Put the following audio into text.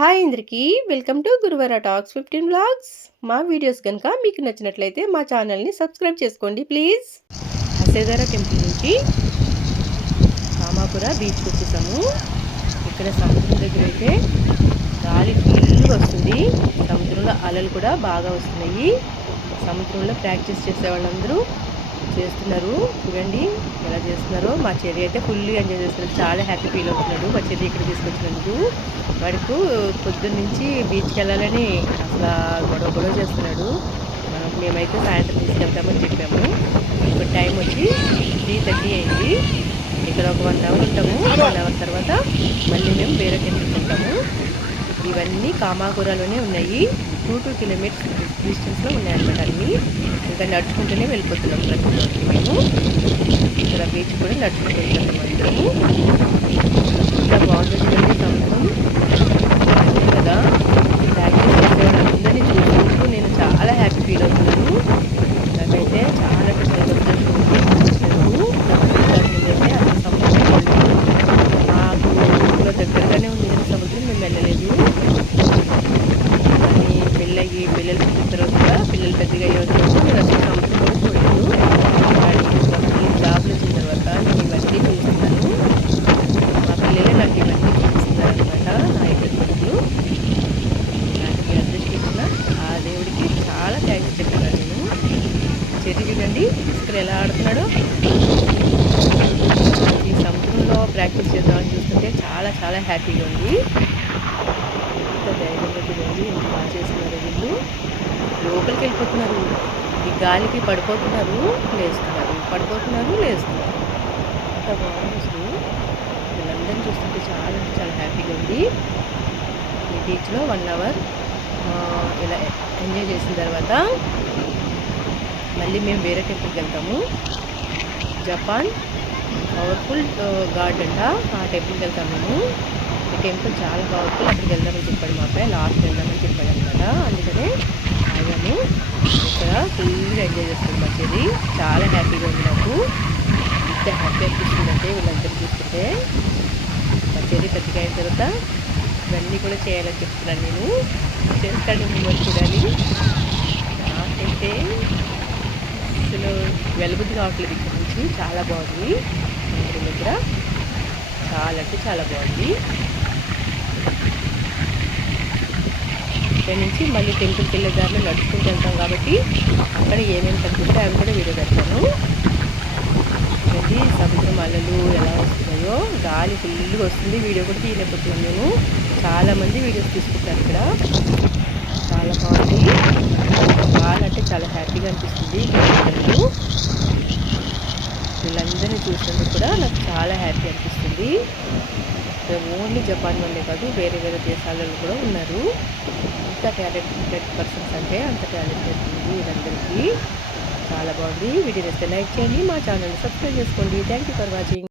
Hi అందరికీ welcome to Guruvara talks fifteen blogs మా videos కనుక మీకు నచ్చినట్లయితే మా ఛానల్ని సబ్స్క్రైబ్ చేసుకోండి ప్లీజ్. అసేదార టెంపుల్ నుంచి కామాపుర బీచ్కి వచ్చేసాము. ఇక్కడ సముద్రం దగ్గర అయితే గాలి ఫుల్గా వస్తుంది. సముద్రంలో అలలు కూడా బాగా వస్తున్నాయి. సముద్రంలో ప్రాక్టీస్ చేసే వాళ్ళందరూ చేస్తున్నారు. చూడండి ఎలా చేస్తున్నారో. మా చెర్రి అయితే ఫుల్ ఎంజాయ్ చేస్తున్నారు చాలా హ్యాపీ ఫీల్ అవుతున్నాడు. మా చెర్రి ఇక్కడ తీసుకొచ్చినందుకు. వాడికి పొద్దున్న నుంచి బీచ్కి వెళ్ళాలని అసలు గొడవ గొడవ చేస్తున్నాడు. మేమైతే సాయంత్రం తీసుకెళ్తామని చెప్పాము. ఇప్పుడు టైం వచ్చి త్రీ థర్టీ అయింది. ఇక్కడ ఒక వన్ అవర్ ఉంటాము. వన్ అవర్ తర్వాత మళ్ళీ మేము వేరే టెంపుల్కి ఉంటాము. ఇవన్నీ కామాకూరలోనే ఉన్నాయి. టూ టూ కిలోమీటర్స్ డిస్టెన్స్లో ఉన్నాయన్నమాట అన్నీ ఇంకా నడుచుకుంటూనే వెళ్ళిపోతున్నాం ప్రతి చోటికి మేము ఇక్కడ బీచ్ కూడా నడుచుకుంటున్నాం అందరము ఇంత బాగుంటుంది సముద్రం కదా. ప్రాక్టీస్ చేసేవాళ్ళందరినీ చూసినప్పుడు చూసుకుంటూ నేను చాలా హ్యాపీ ఫీల్ అవుతున్నాను. నాకైతే చాలా దగ్గరగానే ఉంది సముద్రం మేము వెళ్ళలేదు. కానీ పెళ్ళయ్యి పిల్లలు తర్వాత కూడా పిల్లలు పెద్దగా అయ్యే వరకు అసలు సముద్రం వచ్చిన తర్వాత నేను ఇవన్నీ చూస్తున్నాను. మా పిల్లలే నాకు ఇవన్నీ చూపిస్తున్నారు నా ఇద్దరు కొడుకులు. నాకు మీ ఆ దేవుడికి చాలా థ్యాంక్స్ చెప్పాను నేను. చెరి ఇక్కడ ఎలా ఆడుతున్నాడో. ఈ సముద్రంలో ప్రాక్టీస్ చేద్దామని చూస్తుంటే చాలా చాలా హ్యాపీగా ఉంది. ఇంత ధైర్యంగా చూడండి ఎంత బాగా చేస్తున్నారు వీళ్ళు. లోపలికి వెళ్ళిపోతున్నారు ఈ గాలికి పడిపోతున్నారు లేస్తున్నారు. పడిపోతున్నారు లేస్తున్నారు. అంత బాగుంది అసలు. వీళ్ళందరినీ చూస్తుంటే చాలా చాలా హ్యాపీగా ఉంది. ఈ బీచ్లో వన్ అవర్ ఇలా ఎంజాయ్ చేసిన తర్వాత మళ్ళీ మేము వేరే టెంపుల్కి వెళ్తాము. జపాన్ పవర్ఫుల్ గాడ్ అంట. ఆ టెంపుల్కి వెళ్తాము మేము. ఈ టెంపుల్ చాలా పవర్ఫుల్. అక్కడికి వెళ్దామని చెప్పాడు మా అబ్బాయి. లాస్ట్ వెళ్దాం ఫుల్ ఫుల్గా ఎంజాయ్ చేస్తుంది మంచిది. చాలా హ్యాపీగా ఉంది నాకు. ఇంత హ్యాపీ అనిపిస్తుందంటే వీళ్ళందరూ చూస్తుంటే. మంచిది పెద్దగా అయిన తర్వాత ఇవన్నీ కూడా చేయాలని చెప్తున్నాను నేను. చేస్తాను మిమ్మల్ని చూడాలి. నాకైతే అసలు వెలుగుద్ది కావట్లేదు ఇక్కడ నుంచి. చాలా బాగుంది. దగ్గర. చాలా అంటే చాలా బాగుంది. ఇక్కడ నుంచి మళ్ళీ టెంపుల్కి వెళ్ళే దారిలో నడుచుకుంటూ వెళ్తాం కాబట్టి అక్కడ ఏమేమి కనిపిస్తే అవి కూడా వీడియో పెడతాను. ఇది సముద్రం అలలు ఎలా వస్తున్నాయో? గాలి ఫుల్గా వస్తుంది. వీడియో కూడా తీయలేకపోతున్నాను నేను. చాలామంది వీడియోస్ తీసుకుంటారు ఇక్కడ. చాలా బాగుంది. చాలా అంటే చాలా హ్యాపీగా అనిపిస్తుంది. వీళ్ళందరినీ చూసినందుకు కూడా. నాకు చాలా హ్యాపీ అనిపిస్తుంది. ఓన్లీ జపాన్ వాళ్ళే కాదు వేరే వేరే దేశాలలో కూడా ఉన్నారు. ఇంత టాలెంటెడ్ పర్సన్స్ అంటే అంత టాలెంటెడ్ ఉంది వీళ్ళందరికీ. చాలా బాగుంది. వీడియో నచ్చితే లైక్ చేయండి మా ఛానల్ని సబ్స్క్రైబ్ చేసుకోండి. Thank you for watching